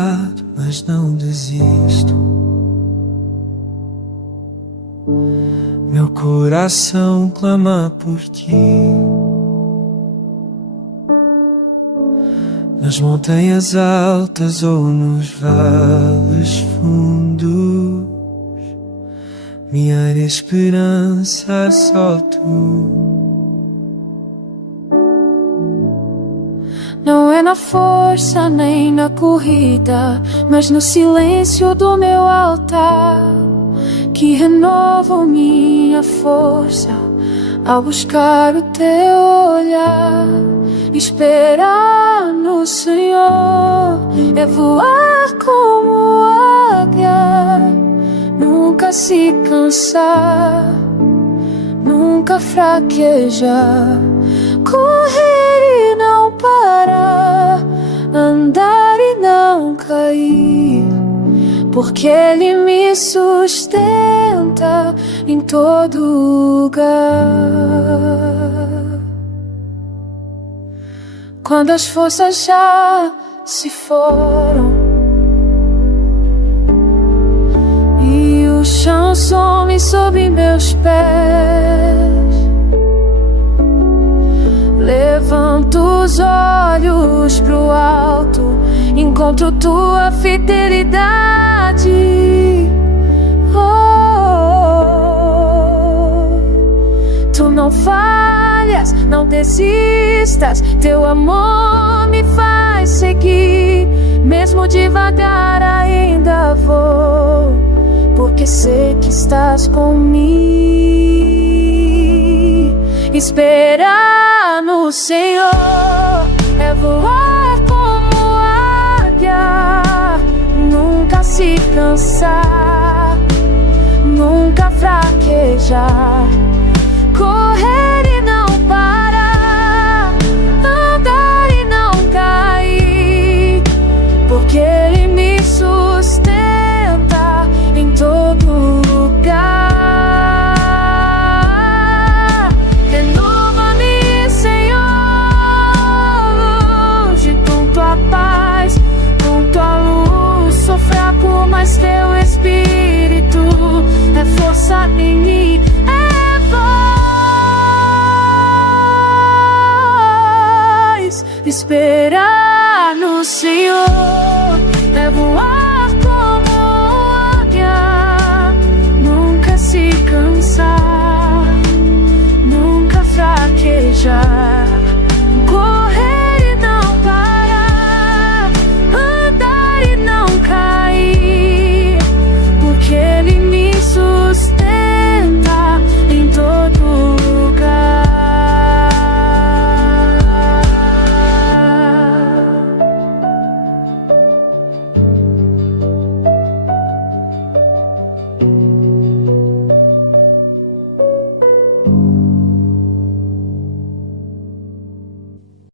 lado, mas não desisto. Meu coração clama por ti. Nas montanhas altas ou nos vales fundos, minha esperança é só tu. Não é na força nem na corrida, mas no silêncio do meu altar, que renovo minha força ao buscar o teu olhar. Esperar no Senhor é voar como águia, nunca se cansar, nunca fraquejar, correr e não parar, andar e não cair, porque Ele me sustenta em todo lugar. Quando as forças já se foram e o chão some sob meus pés, levanto os olhos pro alto, encontro tua fidelidade. Tu não falhas, não desistas, teu amor me faz seguir. Mesmo devagar ainda vou, porque sei que estás comigo. Esperar no Senhor é voar como águia, nunca se cansar, nunca fraquejar, correr e não parar, andar e não cair, porque Ele me sustenta em todo lugar. Renova-me, Senhor, longe com tua paz, com tua luz. Sou fraco, mas teu Espírito é força em mim, é voz. Esperar no Senhor.